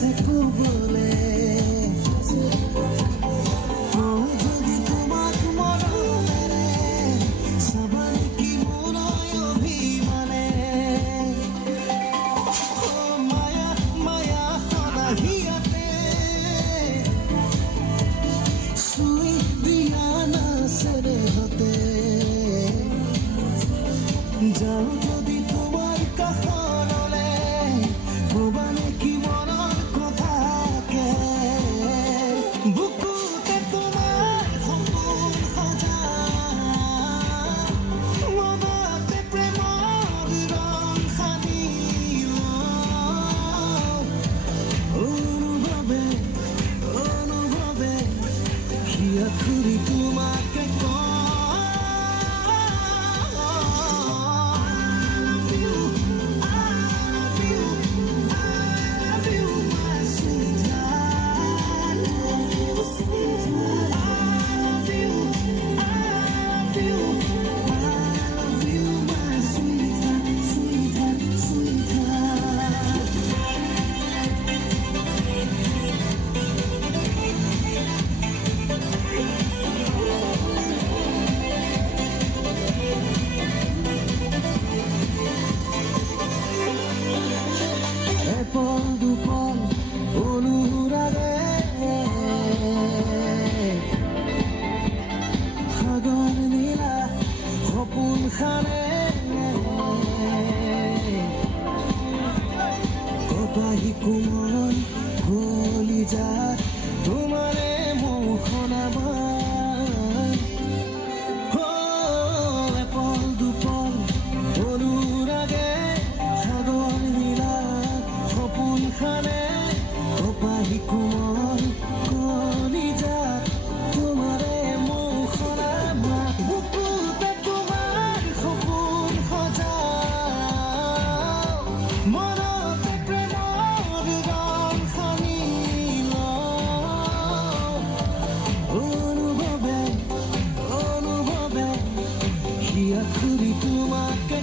আছে কবলে যদি তোমাক মরমেৰে চাবানি কি মনয় অভিমানে মায়া মায়া সদাহিয়াতে চুই দিয়া নাচেৰে হতে যাও যদি তোমার কাহনলে ভুবানে কি মনৰ কথাকে বুকুতে তোমাৰ সপোন সজা মনতে প্ৰেমৰ ৰং সানি অনুভৱে অনুভৱে হিয়া খুৰি তোমাকে এপল দুপল অনুৰাগে সাগৰ নীলা সপোন খানে কপাহী কোমল কলিজাত তোমাৰে মুখন আমাৰ এপল দুপল অনুৰাগে সাগৰ নীলা সপোন খানে কপাহী কোমল কলিজাত তোমাৰে মুখন আমাৰ বুকুতে তোমাৰ সপোন সজা মনতে প্ৰেমৰ ৰং সানি অনুভৱে অনুভৱে হিয়া খুৰি তোমাকে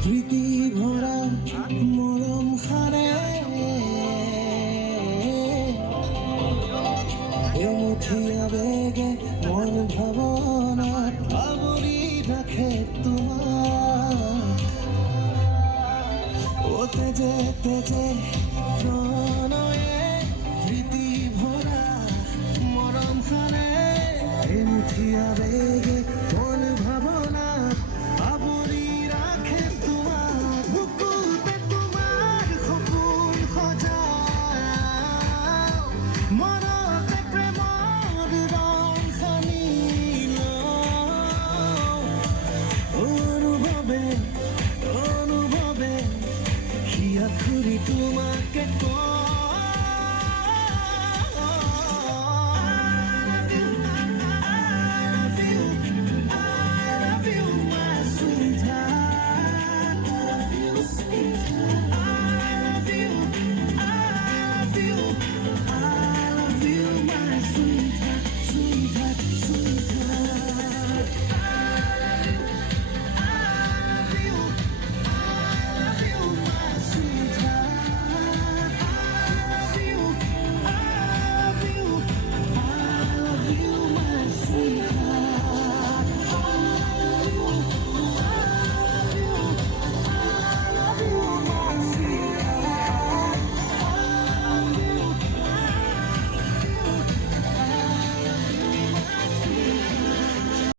প্রীতি ভরা মরম খানে এমুঠিয়া বেগে মন ভাবনাত আবরি রাখে তোমার ও তেজে তেজে প্রণয়ে প্রীতি ভরা মরম খানে এমুঠিয়া বেগে মন ভাবনাত আবরি রাখে তোমার বুকুতে তোমার সপোন সজা মনতে প্ৰেমৰ ৰং সানি অনুভৱে অনুভৱে হিয়া খুৰি তোমাকে